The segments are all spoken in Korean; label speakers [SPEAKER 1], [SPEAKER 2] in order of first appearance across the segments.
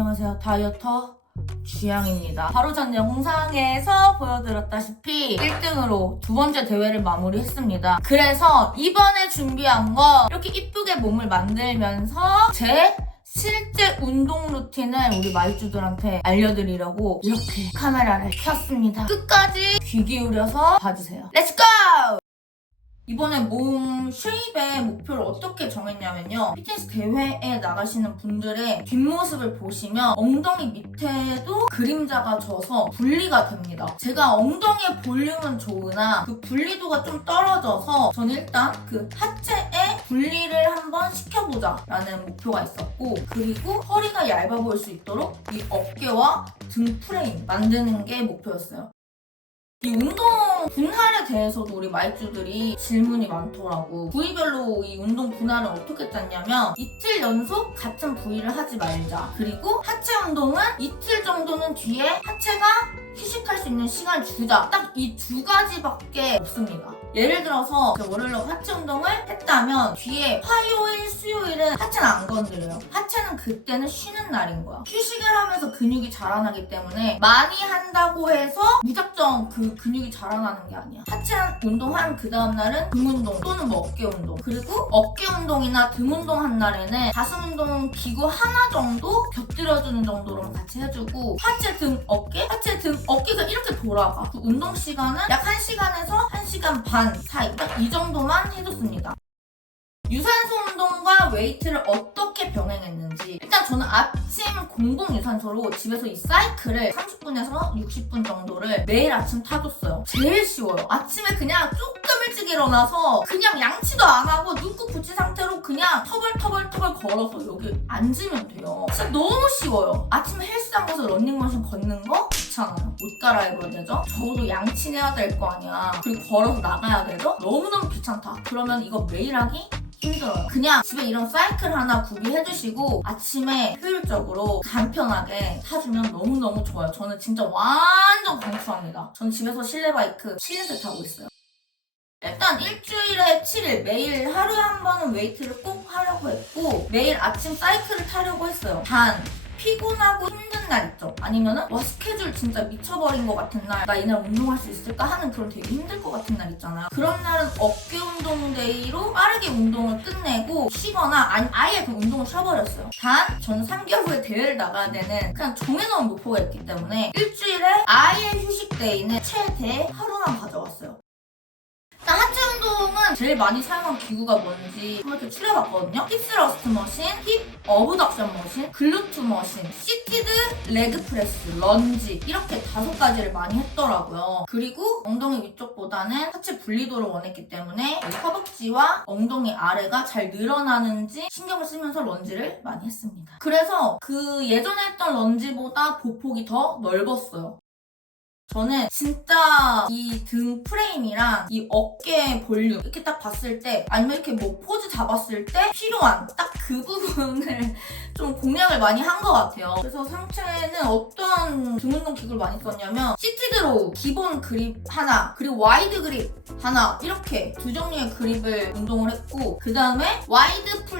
[SPEAKER 1] 안녕하세요. 다이어터 주양입니다. 바로 전 영상에서 보여드렸다시피 1등으로 두 번째 대회를 마무리했습니다. 그래서 이번에 준비한 거 이렇게 이쁘게 몸을 만들면서 제 실제 운동 루틴을 우리 마이주들한테 알려드리려고 이렇게 카메라를 켰습니다. 끝까지 귀 기울여서 봐주세요. 렛츠고! 이번에 몸 쉐입의 목표를 어떻게 정했냐면요. 피트니스 대회에 나가시는 분들의 뒷모습을 보시면 엉덩이 밑에도 그림자가 져서 분리가 됩니다. 제가 엉덩이의 볼륨은 좋으나 그 분리도가 좀 떨어져서 저는 일단 그 하체의 분리를 한번 시켜보자 라는 목표가 있었고 그리고 허리가 얇아 보일 수 있도록 이 어깨와 등 프레임 만드는 게 목표였어요. 이 운동 분할에 대해서도 우리 마이주들이 질문이 많더라고. 부위별로 이 운동 분할은 어떻게 짰냐면 이틀 연속 같은 부위를 하지 말자. 그리고 하체 운동은 이틀 정도는 뒤에 하체가 휴식할 수 있는 시간을 주자. 딱 이 두 가지밖에 없습니다. 예를 들어서 그 월요일로 하체 운동을 했다면 뒤에 화요일, 수요일은 하체는 안 건드려요. 는 그때는 쉬는 날인 거야. 휴식을 하면서 근육이 자라나기 때문에 많이 한다고 해서 무작정 그 근육이 자라나는 게 아니야. 하체 운동한 그 다음날은 등 운동 또는 뭐 어깨 운동. 그리고 어깨 운동이나 등 운동 한 날에는 가슴 운동 기구 하나 정도 곁들여주는 정도로만 같이 해주고 하체 등 어깨, 하체 등 어깨가 이렇게 돌아가. 그 운동 시간은 약 1시간에서 1시간 반 사이. 딱 이 정도만 해줬습니다. 유산소 웨이트를 어떻게 병행했는지. 일단 저는 아침 공복 유산소로 집에서 이 사이클을 30분에서 60분 정도를 매일 아침 타줬어요. 제일 쉬워요. 아침에 그냥 조금 일찍 일어나서 그냥 양치도 안 하고 눈곱 붙인 상태로 그냥 터벌터벌터벌 걸어서 여기 앉으면 돼요. 진짜 너무 쉬워요. 아침에 헬스장 가서 런닝머신 걷는 거 귀찮아요. 옷 갈아입어야 되죠? 저도 양치해야 될 거 아니야. 그리고 걸어서 나가야 되죠? 너무너무 귀찮다. 그러면 이거 매일 하기 힘들어요. 그냥 집에 이런 사이클 하나 구비해주시고 아침에 효율적으로 간편하게 타주면 너무너무 좋아요. 저는 진짜 완전 강추합니다. 저는 집에서 실내 바이크 7년째 타고 있어요. 일단 일주일에 7일 매일 하루에 한 번은 웨이트를 꼭 하려고 했고 매일 아침 사이클을 타려고 했어요. 단 피곤하고 힘든 날 있죠. 아니면은 와 스케줄 진짜 미쳐버린 것 같은 날, 나 이날 운동할 수 있을까 하는 그런 되게 힘들 것 같은 날 있잖아요. 그런 날은 어깨 운동 데이로 빠르게 운동을 끝내고 쉬거나 아니 아예 그 운동을 쉬어버렸어요. 단 저는 3개월 후에 대회를 나가야 되는 그냥 정해놓은 목표가 있기 때문에 일주일에 아예 휴식 데이는 최대 하루만 가져왔어요. 운동은 제일 많이 사용한 기구가 뭔지 이렇게 추려봤거든요. 힙스 러스트 머신, 힙 어브덕션 머신, 글루트 머신, 시티드 레그 프레스, 런지 이렇게 다섯 가지를 많이 했더라고요. 그리고 엉덩이 위쪽보다는 하체 분리도를 원했기 때문에 이 허벅지와 엉덩이 아래가 잘 늘어나는지 신경을 쓰면서 런지를 많이 했습니다. 그래서 그 예전에 했던 런지보다 보폭이 더 넓었어요. 저는 진짜 이 등 프레임이랑 이 어깨 볼륨 이렇게 딱 봤을 때 아니면 이렇게 뭐 포즈 잡았을 때 필요한 딱 그 부분을 좀 공략을 많이 한 것 같아요. 그래서 상체는 어떤 등 운동 기구를 많이 썼냐면 시티드로우 기본 그립 하나 그리고 와이드 그립 하나 이렇게 두 종류의 그립을 운동을 했고 그 다음에 와이드 풀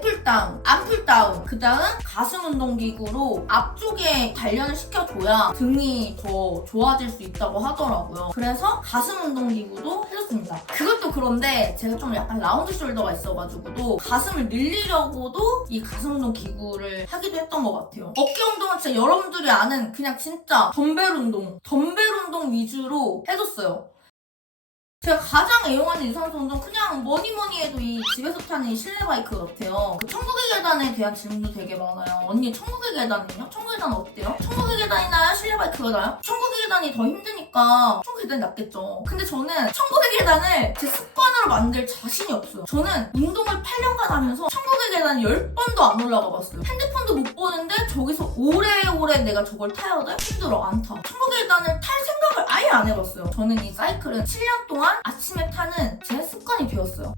[SPEAKER 1] 풀다운, 암 풀다운 그 다음 가슴 운동 기구로 앞쪽에 단련을 시켜줘야 등이 더 좋아질 수 있다고 하더라고요. 그래서 가슴 운동 기구도 해줬습니다. 그것도 그런데 제가 좀 약간 라운드 숄더가 있어가지고도 가슴을 늘리려고도 이 가슴 운동 기구를 하기도 했던 것 같아요. 어깨 운동은 진짜 여러분들이 아는 그냥 진짜 덤벨 운동, 덤벨 운동 위주로 해줬어요. 제가 가장 애용하는 유산소 운동 그냥 뭐니 뭐니 해도 이 집에서 타는 이 실내 바이크 같아요. 그 천국의 계단에 대한 질문도 되게 많아요. 언니 천국의 계단은요? 천국의 계단 어때요? 천국의 계단이 나요? 실내 바이크가 나요? 천국의 계단이 더 힘드니까 천국의 계단이 낫겠죠. 근데 저는 천국의 계단을 제 습관으로 만들 자신이 없어요. 저는 운동을 8년간 하면서 천국의 계단 10번도 안 올라가 봤어요. 핸드폰도 못 보는데 저기서 오래오래 내가 저걸 타야 돼? 힘들어 안 타. 천국의 계단을 탈 안 해봤어요. 저는 이 사이클은 7년 동안 아침에 타는 제 습관이 되었어요.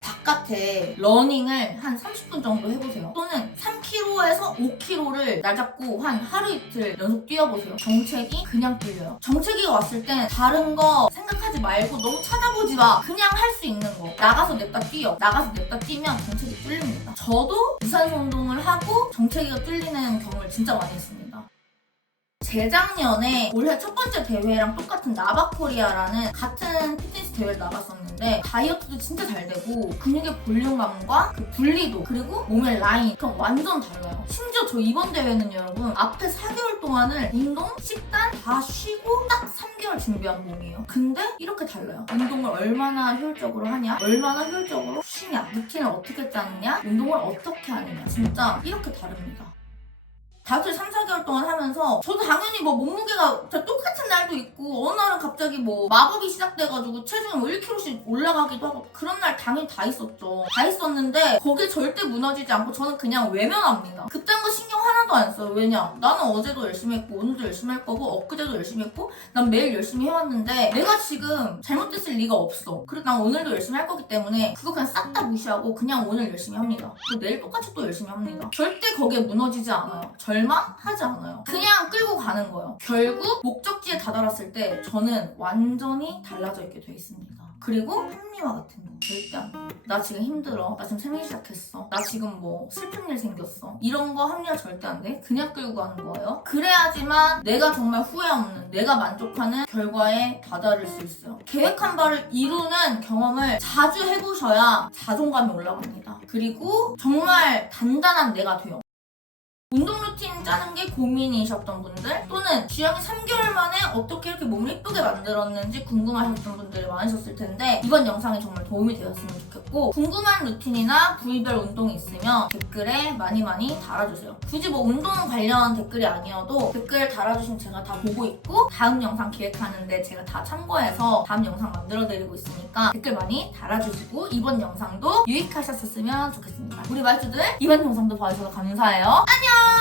[SPEAKER 1] 바깥에 러닝을 한 30분 정도 해보세요. 또는 3km에서 5km를 날 잡고 한 하루 이틀 연속 뛰어보세요. 정체기 그냥 뛰어요. 정체기가 왔을 땐 다른 거 생각하지 말고 너무 찾아보지 마. 그냥 할 수 있는 거. 나가서 냅다 뛰어. 나가서 냅다 뛰면 정체기 뚫립니다. 저도 유산소 운동을 하고 정체기가 뚫리는 경험을 진짜 많이 했습니다. 재작년에 올해 첫 번째 대회랑 똑같은 나바코리아라는 같은 피트니스 대회를 나갔었는데 다이어트도 진짜 잘 되고 근육의 볼륨감과 그 분리도 그리고 몸의 라인 그냥 완전 달라요. 심지어 저 이번 대회는 여러분 앞에 4개월 동안을 운동, 식단 다 쉬고 딱 3개월 준비한 몸이에요. 근데 이렇게 달라요. 운동을 얼마나 효율적으로 하냐, 얼마나 효율적으로 쉬냐, 루틴을 어떻게 짜느냐, 운동을 어떻게 하느냐 진짜 이렇게 다릅니다. 다이어트를 3, 4개월 동안 하면서 저도 당연히 뭐 몸무게가 똑같은 날도 있고 어느 날은 갑자기 뭐 마법이 시작돼가지고 체중이 뭐 1kg씩 올라가기도 하고 그런 날 당연히 다 있었죠. 다 있었는데 거기에 절대 무너지지 않고 저는 그냥 외면합니다. 그딴 거 신경 하나도 안 써요. 왜냐? 나는 어제도 열심히 했고 오늘도 열심히 할 거고 엊그제도 열심히 했고 난 매일 열심히 해왔는데 내가 지금 잘못됐을 리가 없어. 그리고 난 오늘도 열심히 할 거기 때문에 그거 그냥 싹 다 무시하고 그냥 오늘 열심히 합니다. 그리고 내일 똑같이 또 열심히 합니다. 절대 거기에 무너지지 않아요. 절 망하지 않아요. 그냥 끌고 가는 거예요. 결국 목적지에 다다랐을 때 저는 완전히 달라져 있게 돼 있습니다. 그리고 합리화 같은 거 절대 안 돼요. 나 지금 힘들어. 나 지금 생일 시작했어. 나 지금 뭐 슬픈 일 생겼어. 이런 거 합리화 절대 안 돼. 그냥 끌고 가는 거예요. 그래야지만 내가 정말 후회 없는, 내가 만족하는 결과에 다다를 수 있어요. 계획한 바를 이루는 경험을 자주 해보셔야 자존감이 올라갑니다. 그리고 정말 단단한 내가 돼요. 운동 루틴 짜는 게 고민이셨던 분들 또는 주영이 3개월 만에 어떻게 이렇게 몸을 예쁘게 만들었는지 궁금하셨던 분들이 많으셨을 텐데 이번 영상이 정말 도움이 되었으면 좋겠고 궁금한 루틴이나 부위별 운동이 있으면 댓글에 많이 많이 달아주세요. 굳이 뭐 운동 관련 댓글이 아니어도 댓글 달아주시면 제가 다 보고 있고 다음 영상 기획하는데 제가 다 참고해서 다음 영상 만들어드리고 있으니까 댓글 많이 달아주시고 이번 영상도 유익하셨으면 좋겠습니다. 우리 말투들 이번 영상도 봐주셔서 감사해요. 안녕!